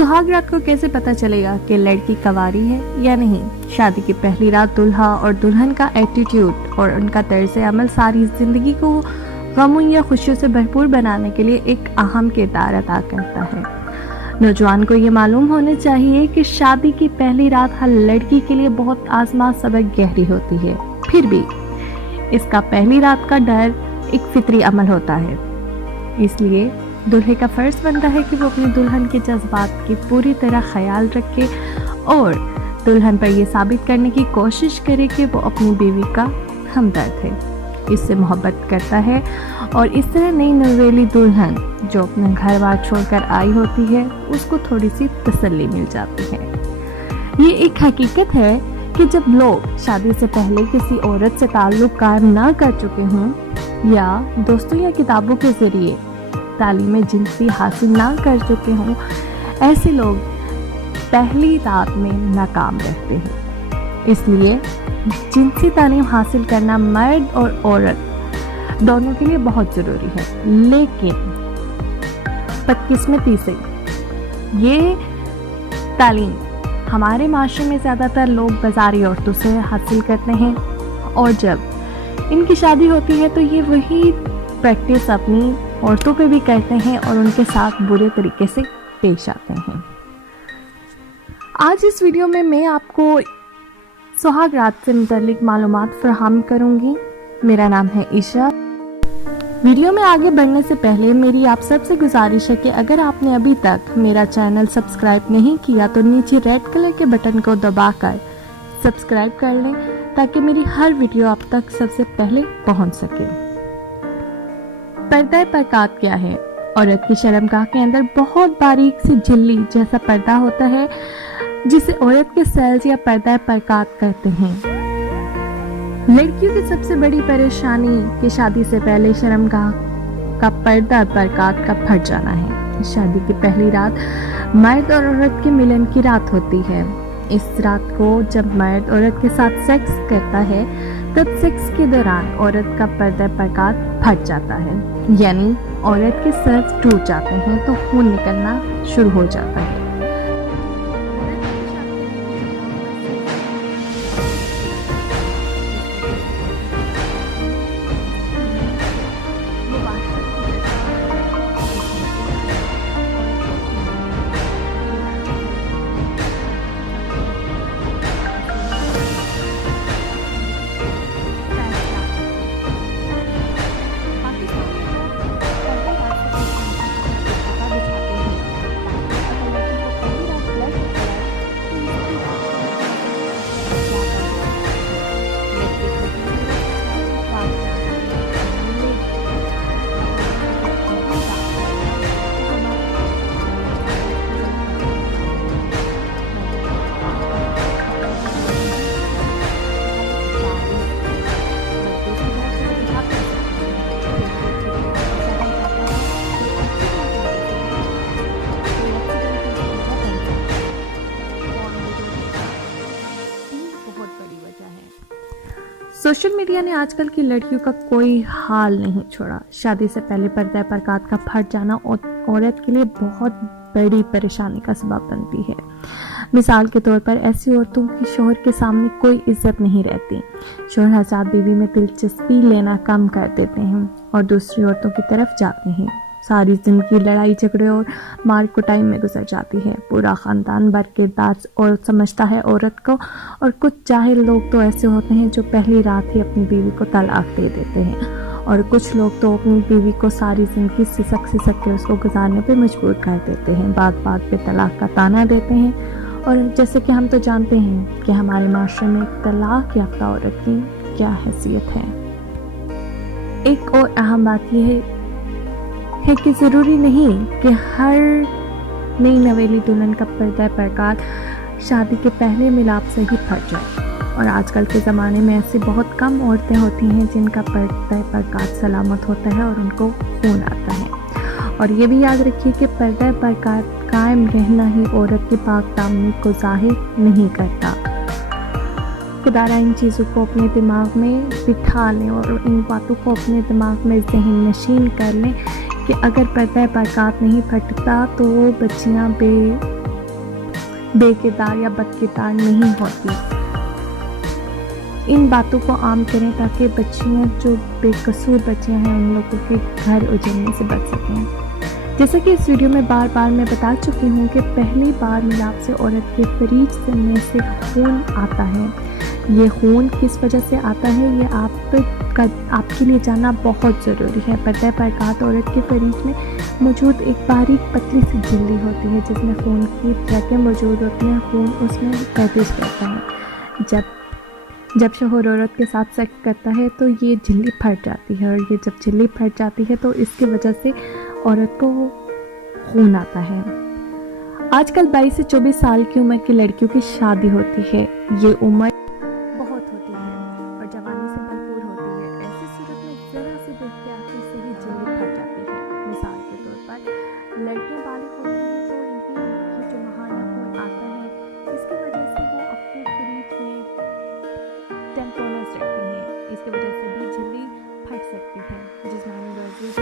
सुहाग रात को कैसे पता चलेगा कि लड़की कंवारी है या नहीं? शादी की पहली रात दुल्हा और दुल्हन का एटीट्यूड और उनका तर्ज अमल सारी जिंदगी को गमों या खुशियों से भरपूर बनाने के लिए एक अहम किरदार अदा करता है। नौजवान को ये मालूम होना चाहिए कि शादी की पहली रात हर लड़की के लिए बहुत आजमा सबक गहरी होती है। फिर भी इसका पहली रात का डर एक फितरी अमल होता है, इसलिए दूल्हे का फर्ज बनता है कि वो अपनी दुल्हन के जज्बात की पूरी तरह ख्याल रखे और दुल्हन पर यह साबित करने की कोशिश करे कि वो अपनी बीवी का हमदर्द है, इससे मोहब्बत करता है और इस तरह नई नवेली दुल्हन जो अपने घर बार छोड़कर आई होती है उसको थोड़ी सी तसल्ली मिल जाती है। ये एक हकीकत है कि जब लोग शादी से पहले किसी औरत से ताल्लुक कायम ना कर चुके हों या दोस्तों या किताबों के जरिए तालीम जिनसी हासिल ना कर चुके हों, ऐसे लोग पहली रात में नाकाम रहते हैं। इसलिए जिनसी तालीम हासिल करना मर्द और औरत दोनों के लिए बहुत ज़रूरी है, लेकिन बदकिस्मती से ये तालीम हमारे माशरे में ज़्यादातर लोग बाज़ारी औरतों से हासिल करते हैं और जब इनकी शादी होती है तो ये वही प्रैक्टिस अपनी औरतों पे भी करते हैं और उनके साथ बुरे तरीके से पेश आते हैं। आज इस वीडियो में मैं आपको सुहाग रात से मुताल्लिक मालूमात फराहम करूंगी। मेरा नाम है ईशा। वीडियो में आगे बढ़ने से पहले मेरी आप सबसे गुजारिश है कि अगर आपने अभी तक मेरा चैनल सब्सक्राइब नहीं किया तो नीचे रेड कलर के बटन को दबाकर सब्सक्राइब कर लें ताकि मेरी हर वीडियो आप तक सबसे पहले पहुंच सके। पर्दा परकात क्या है? औरत की शर्मगाह के अंदर बहुत बारीक सी झिल्ली जैसा पर्दा होता है जिसे औरत के सेल्स या पर्दा परकात कहते हैं। लड़कियों की सबसे बड़ी परेशानी कि शादी से पहले शर्मगाह का पर्दा परकात का फट जाना है। शादी की पहली रात मर्द और औरत के मिलन की रात होती है। इस रात को जब मर्द औरत के साथ सेक्स करता है तब सेक्स के दौरान औरत का पर्दा परकात फट जाता है, यानी औरत के सेल्स टूट जाते हैं तो खून निकलना शुरू हो जाता है। सोशल मीडिया ने आजकल की लड़कियों का कोई हाल नहीं छोड़ा। शादी से पहले पर्दा परकात का फट जाना औरत के लिए बहुत बड़ी परेशानी का सबब बनती है। मिसाल के तौर पर ऐसी औरतों की शोहर के सामने कोई इज्जत नहीं रहती। शोहर आजाद बीवी में दिलचस्पी लेना कम कर देते हैं और दूसरी औरतों की तरफ जाते हैं। सारी जिंदगी लड़ाई झगड़े और मार कुटाई में गुजर जाती है। पूरा खानदान बरकिरदार और समझता है औरत को, और कुछ जाहिल लोग तो ऐसे होते हैं जो पहली रात ही अपनी बीवी को तलाक दे देते हैं और कुछ लोग तो अपनी बीवी को सारी जिंदगी सिसक के उसको गुजारने पे मजबूर कर देते हैं। बात पे तलाक का ताना देते हैं। और जैसे कि हम तो जानते हैं कि हमारे माशरे में तलाक याफ्ता औरत की क्या हैसियत है। एक और अहम बात यह है कि ज़रूरी नहीं कि हर नई नवेली दुल्हन का पर्दा परकात शादी के पहले मिलाप से ही फट जाए, और आजकल के ज़माने में ऐसी बहुत कम औरतें होती हैं जिनका पर्दा परकात सलामत होता है और उनको खून आता है। और ये भी याद रखिए कि पर्दा परकात कायम रहना ही औरत की पाक दामनी को जाहिर नहीं करता। खुदारा इन चीज़ों को अपने दिमाग में बिठा लें और इन बातों को अपने दिमाग में ज़हन नशीन कर लें कि अगर पर्दा परकात नहीं फटता तो बच्चियाँ बेकिरदार या बदकिरदार नहीं होती। इन बातों को आम करें ताकि बच्चियां, जो बेकसूर बच्चियां हैं, उन लोगों के घर उजड़ने से बच सकें। जैसा कि इस वीडियो में बार बार मैं बता चुकी हूँ कि पहली बार मिलाप से औरत के फरीज में से खून आता है। ये खून किस वजह से आता है, ये आपके लिए जानना बहुत ज़रूरी है। पर्दा परकात औरत के फरीज में मौजूद एक बारीक पतली सी झिल्ली होती है जिसमें खून की रगें मौजूद होती हैं। खून उसमें गर्दिश करता है। जब शोहर औरत के साथ सेक्स करता है तो ये झिल्ली फट जाती है, और ये जब झिल्ली फट जाती है तो इसकी वजह से औरत को खून आता है। आजकल 22 से 24 साल की उम्र की लड़कियों की शादी होती है। ये उम्र बहुत होती है और जवानी से भरपूर होती है। ऐसी सूरत में जरा सी बेख्तियारी से ही झिल्ली फट जाती है। मिसाल के तौर पर लड़कियां बालिग होती हैं तो इनकी ये जो महाना खून आता है, इसकी वजह से वो अपने फरीज में टेम्पोनस रखती हैं। इसकी वजह से भी झिल्ली फट सकती है। जिस्मानी वर्जिश